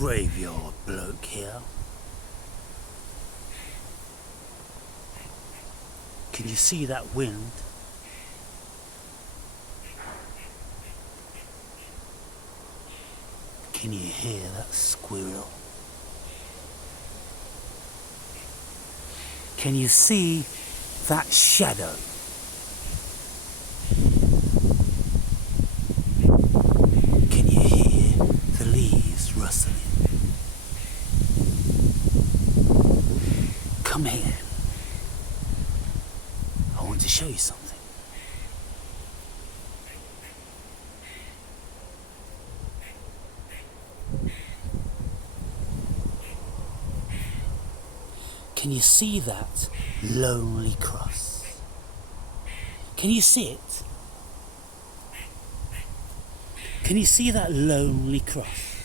graveyard bloke here. Can you see that wind? Can you hear that squirrel? Can you see that shadow? Can you hear the leaves rustling? Come here. I want to show you something. Can you see that lonely cross? Can you see it? Can you see that lonely cross?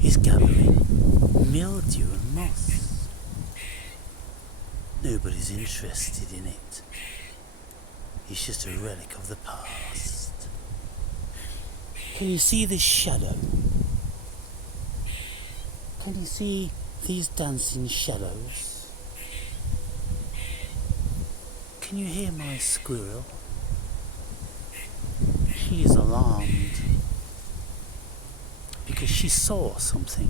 He's gathering mildew and moss. Nobody's interested in it. It's just a relic of the past. Can you see this shadow? Can you see these dancing shadows? Can you hear my squirrel? She is alarmed because she saw something.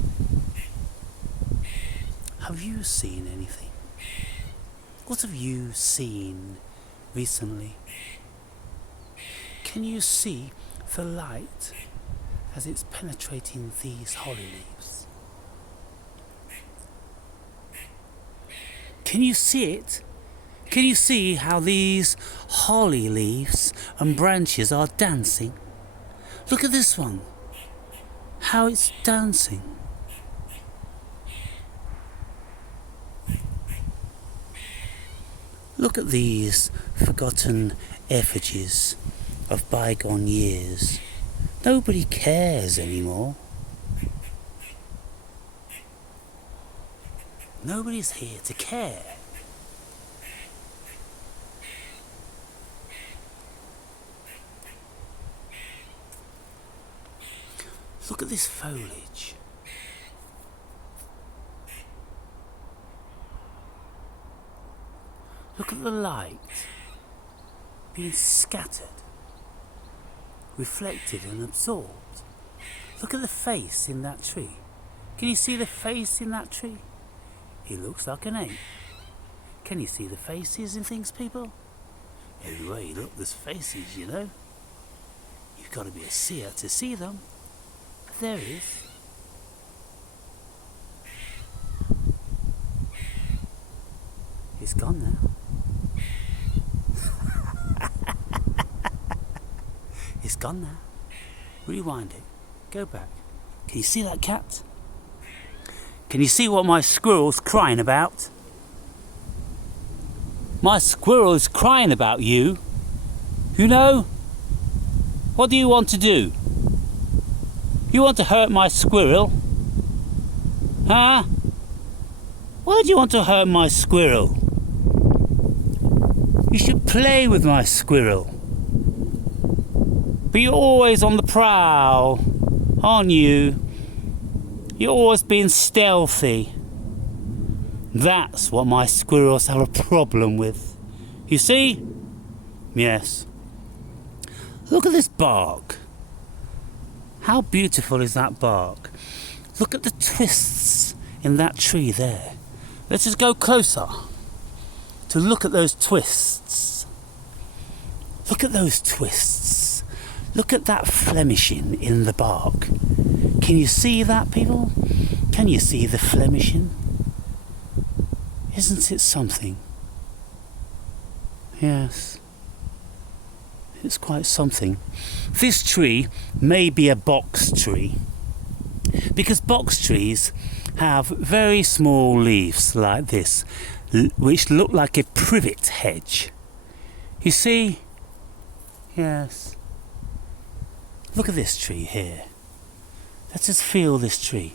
Have you seen anything? What have you seen recently? Can you see the light as it's penetrating these holly leaves? Can you see it? Can you see how these holly leaves and branches are dancing? Look at this one. How it's dancing. Look at these forgotten effigies of bygone years. Nobody cares anymore. Nobody's here to care. Look at this foliage. Look at the light being scattered, reflected and absorbed. Look at the face in that tree. Can you see the face in that tree? He looks like an ape. Can you see the faces in things, people? Everywhere you look, there's faces, you know. You've got to be a seer to see them. But there he is. He's gone now. It's gone now. Rewind it. Go back. Can you see that cat? Can you see what my squirrel's crying about? My squirrel is crying about you. You know? What do you want to do? You want to hurt my squirrel? Huh? Why do you want to hurt my squirrel? You should play with my squirrel. But you're always on the prowl, aren't you? You're always being stealthy. That's what my squirrels have a problem with. You see? Yes. Look at this bark. How beautiful is that bark? Look at the twists in that tree there. Let's just go closer to look at those twists. Look at those twists. Look at that flemishing in the bark. Can you see that, people? Can you see the flemishing? Isn't it something? Yes. It's quite something. This tree may be a box tree, because box trees have very small leaves like this, which look like a privet hedge. You see? Yes. Look at this tree here. Let's just feel this tree.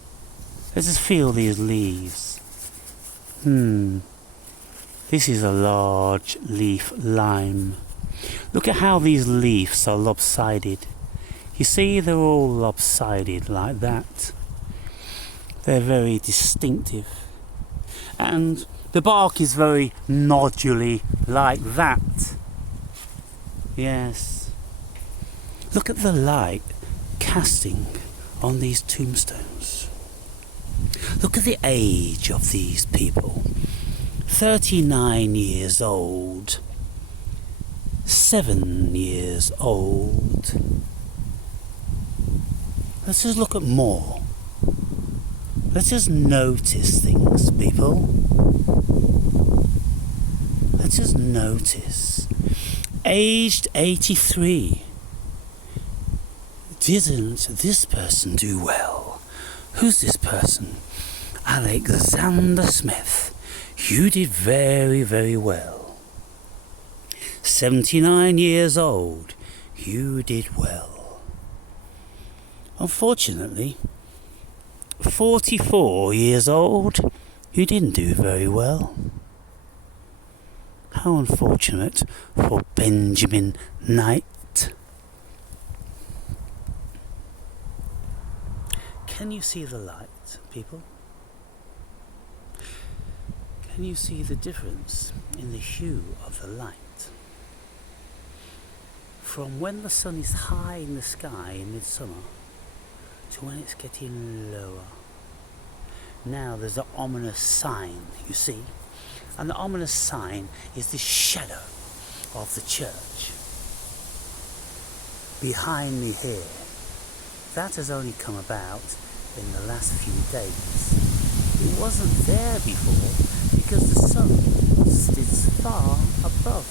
Let's just feel these leaves. This is a large leaf lime. Look at how these leaves are lopsided. You see, they're all lopsided like that. They're very distinctive. And the bark is very noduly like that. Yes. Look at the light casting on these tombstones. Look at the age of these people. 39 years old. 7 years old. Let's just look at more. Let's just notice things, people. Let's just notice. Aged 83. Didn't this person do well? Who's this person? Alexander Smith. You did very, very well. 79 years old. You did well. Unfortunately, 44 years old. You didn't do very well. How unfortunate for Benjamin Knight. Can you see the light, people? Can you see the difference in the hue of the light? From when the sun is high in the sky in midsummer to when it's getting lower. Now there's an ominous sign, you see, and the ominous sign is the shadow of the church behind me here. That has only come about in the last few days. It wasn't there before because the sun stood far above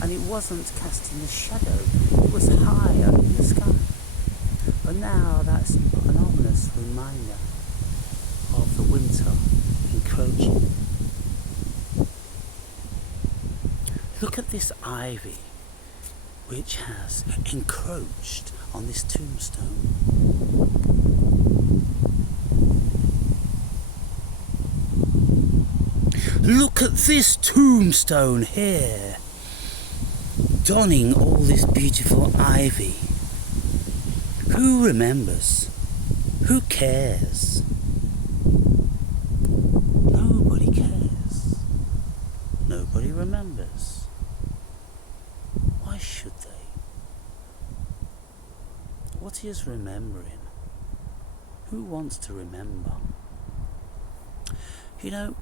and it wasn't casting a shadow. It was higher in the sky. But now that's an ominous reminder of the winter encroaching. Look at this ivy which has encroached on this tombstone. Look at this tombstone here, donning all this beautiful ivy. Who remembers? Who cares? Nobody cares. Nobody remembers. Why should they? What is remembering? Who wants to remember? You know,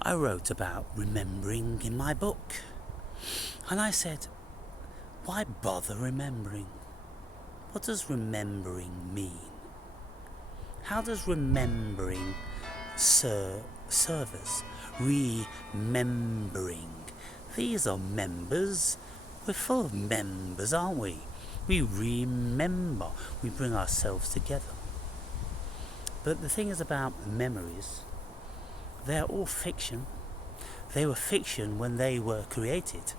I wrote about remembering in my book, and I said, why bother remembering? What does remembering mean? How does remembering serve us? Remembering. These are members. We're full of members, aren't we? We remember. We bring ourselves together. But the thing is about memories, they're all fiction. They were fiction when they were created,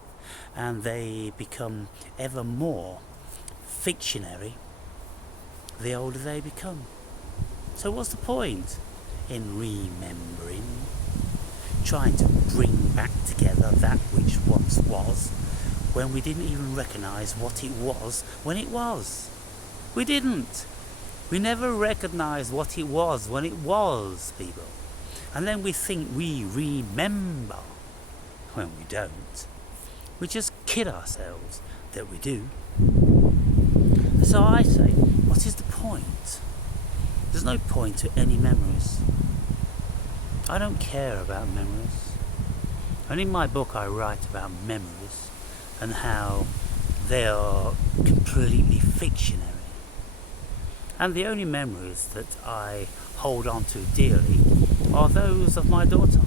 and they become ever more fictionary the older they become. So what's the point in remembering? Trying to bring back together that which once was, when we didn't even recognise what it was when it was. We didn't. We never recognised what it was when it was, people. And then we think we remember when we don't. We just kid ourselves that we do. So I say, what is the point? There's no point to any memories. I don't care about memories. And in my book I write about memories and how they are completely fictionary. And the only memories that I hold on to dearly are those of my daughter,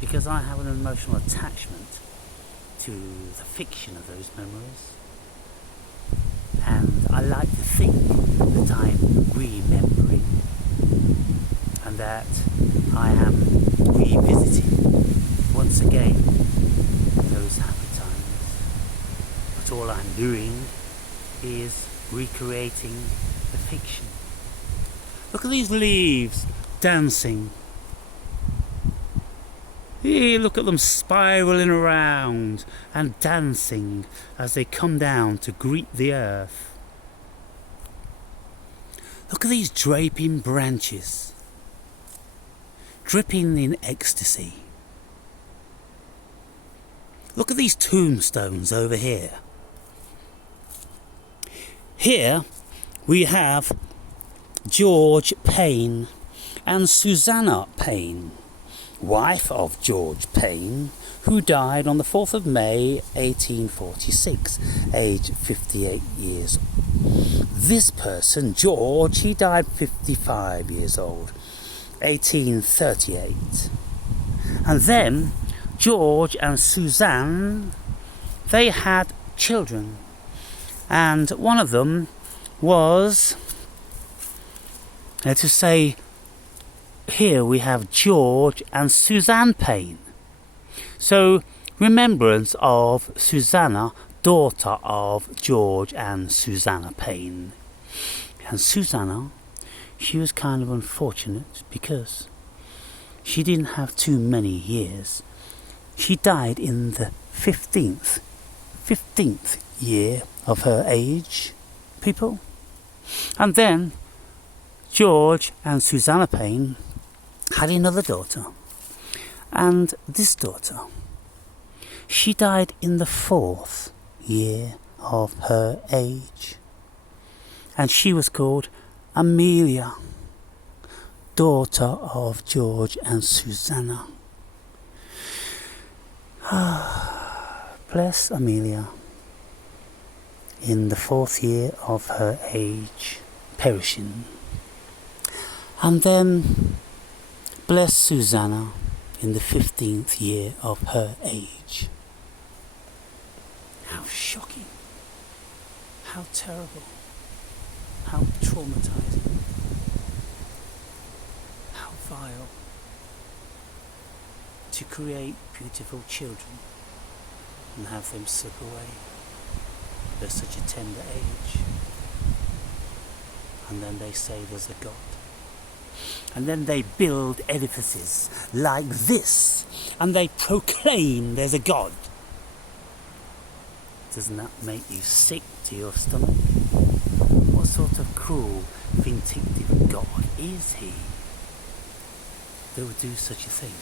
because I have an emotional attachment to the fiction of those memories. And I like to think that I'm remembering and that I am revisiting once again those happy times. But all I'm doing is recreating the fiction. Look at these leaves dancing. Look at them spiralling around and dancing as they come down to greet the earth. Look at these draping branches, dripping in ecstasy. Look at these tombstones over here. Here we have George Payne and Susanna Payne, wife of George Payne, who died on the 4th of May 1846, aged 58 years. This person, George, he died 55 years old, 1838. And then George and Suzanne, they had children, and one of them was, to say, here we have George and Suzanne Payne. So, remembrance of Susanna, daughter of George and Susanna Payne. And Susanna, she was kind of unfortunate because she didn't have too many years. She died in the 15th year of her age, people. And then George and Susanna Payne had another daughter, and this daughter, she died in the 4th year of her age, and she was called Amelia, daughter of George and Susanna. Bless Amelia, in the 4th year of her age, perishing. And then bless Susanna in the 15th year of her age. How shocking, how terrible, how traumatizing, how vile to create beautiful children and have them slip away at such a tender age. And then they say there's a God. And then they build edifices like this, and they proclaim there's a God. Doesn't that make you sick to your stomach? What sort of cruel, vindictive God is he that would do such a thing?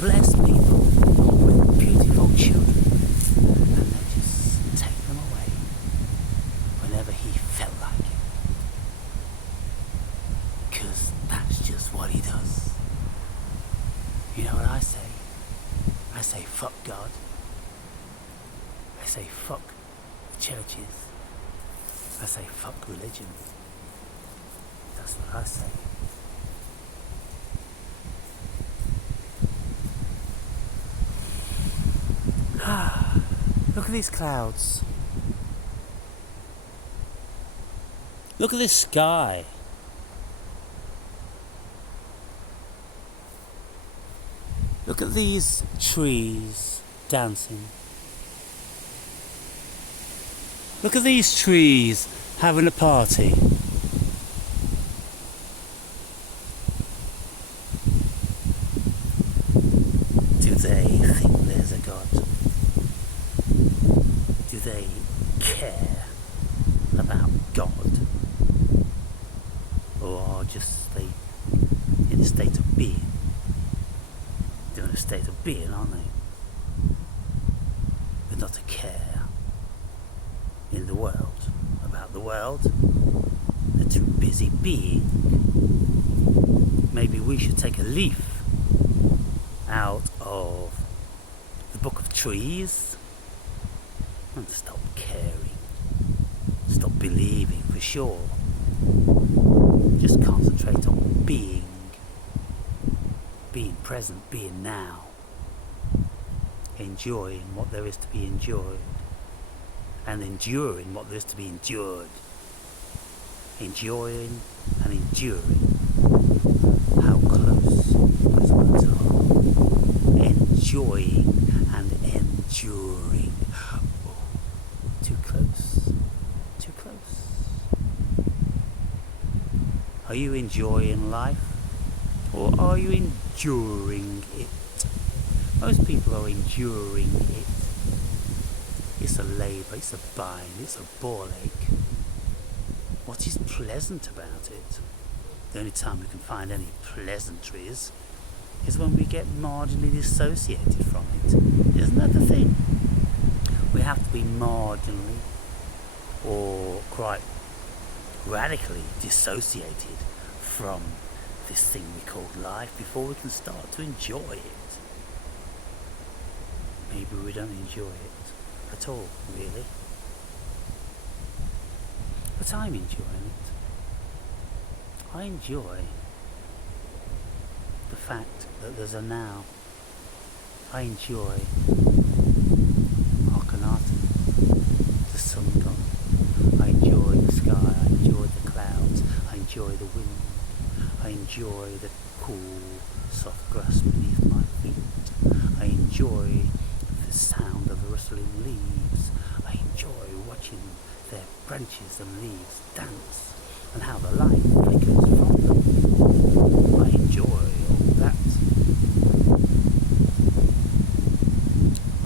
Bless people with beautiful children, and then just take them away whenever he felt like it. Because that's just what he does. You know what I say? I say fuck God. I say fuck churches. I say fuck religion. That's what I say. Look at these clouds. Look at this sky. Look at these trees dancing. Look at these trees having a party. Do they think there's a God? Do they care about God? Or are just they in a state of being? They're in a state of being, aren't they? But not a care in the world, about the world. They're too busy being. Maybe we should take a leaf out of the book of trees and stop caring, stop believing for sure. Just concentrate on being present, being now, enjoying what there is to be enjoyed, and enduring what there is to be endured. Enjoying and enduring. How close those words are. Enjoying and enduring. Oh, too close. Too close. Are you enjoying life? Or are you enduring it? Most people are enduring it. It's a labour, it's a bind, it's a ball ache. What is pleasant about it? The only time we can find any pleasantries is when we get marginally dissociated from it. Isn't that the thing? We have to be marginally or quite radically dissociated from this thing we call life before we can start to enjoy it. Maybe we don't enjoy it at all, really. But I'm enjoying it. I enjoy the fact that there's a now. I enjoy Akhenaten, the sun gone. I enjoy the sky, I enjoy the clouds, I enjoy the wind, I enjoy the cool, soft grass beneath my feet. I enjoy the sound of the rustling leaves. I enjoy watching their branches and leaves dance and how the light flickers from them. I enjoy all that.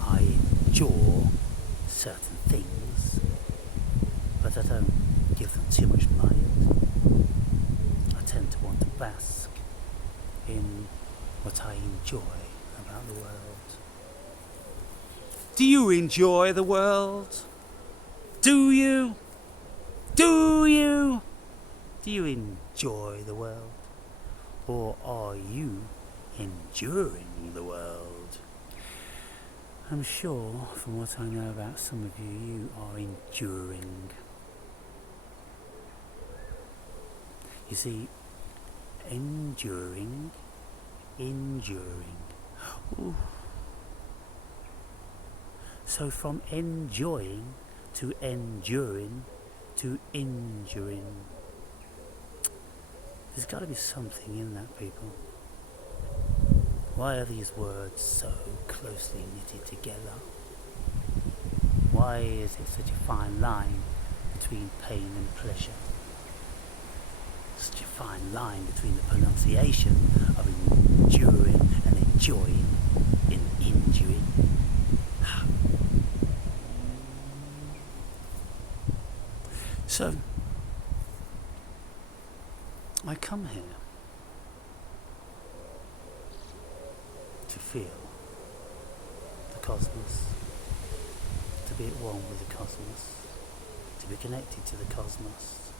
I enjoy certain things, but I don't give them too much mind. I tend to want to bask in what I enjoy about the world. Do you enjoy the world? Do you? Do you? Do you enjoy the world? Or are you enduring the world? I'm sure, from what I know about some of you, you are enduring. You see, enduring. Ooh. So from enjoying to enduring to injuring. There's got to be something in that, people. Why are these words so closely knitted together? Why is it such a fine line between pain and pleasure? Such a fine line between the pronunciation of enduring and enjoying in injuring. So, I come here to feel the cosmos, to be at one with the cosmos, to be connected to the cosmos.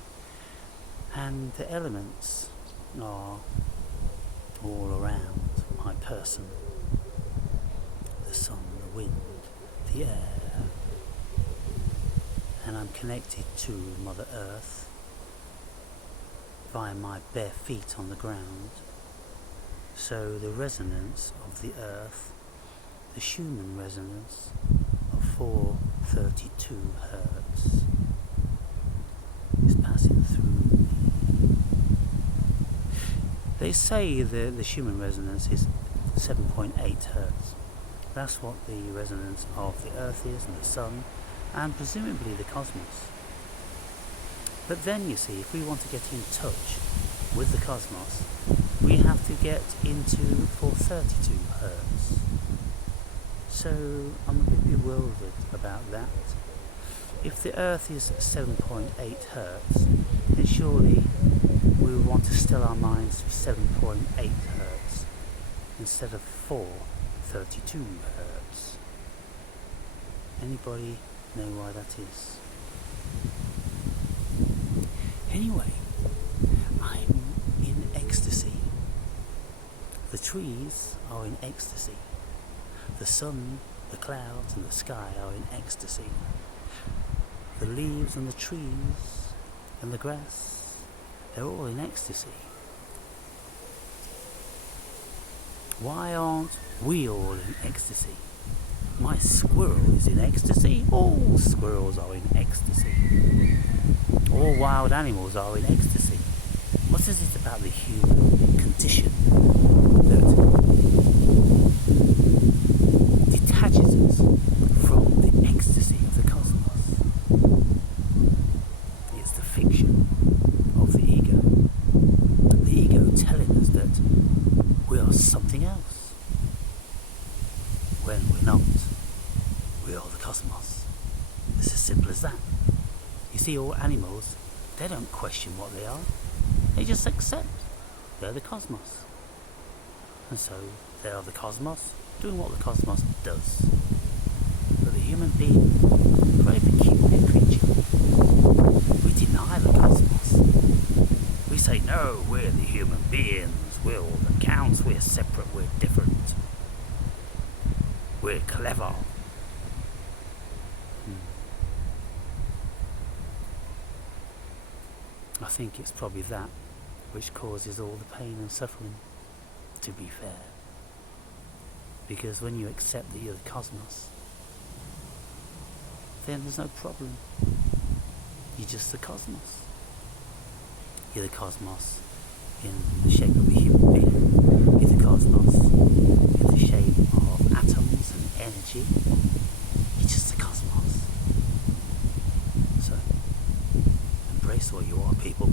And the elements are all around my person. The sun, the wind, the air. And I'm connected to Mother Earth via my bare feet on the ground. So the resonance of the earth, the Schumann resonance of 432 Hertz is passing through me. They say the Schumann resonance is 7.8 Hertz. That's what the resonance of the earth is, and the sun, and presumably the cosmos. But then you see, if we want to get in touch with the cosmos, we have to get into 432 Hertz. So I'm a bit bewildered about that. If the Earth is 7.8 Hertz, then surely we would want to still our minds to 7.8 Hertz instead of 432 Hertz. Anybody know why that is? Anyway, I'm in ecstasy. The trees are in ecstasy. The sun, the clouds and the sky are in ecstasy. The leaves and the trees and the grass, they're all in ecstasy. Why aren't we all in ecstasy? My squirrel is in ecstasy. All squirrels are in ecstasy. All wild animals are in ecstasy. What is it about the human condition that detaches us from the ecstasy of the cosmos? It's the fiction of the ego. The ego telling us that see, all animals, they don't question what they are. They just accept they're the cosmos. And so they are the cosmos, doing what the cosmos does. But the human being, a very peculiar creature. We deny the cosmos. We say, no, we're the human beings, we're all that counts, we're separate, we're different. We're clever. I think it's probably that which causes all the pain and suffering, to be fair. Because when you accept that you're the cosmos, then there's no problem. You're just the cosmos. You're the cosmos in the shape of a human being. You're the cosmos in the shape of atoms and energy. You're just the cosmos. So, embrace what you are, people.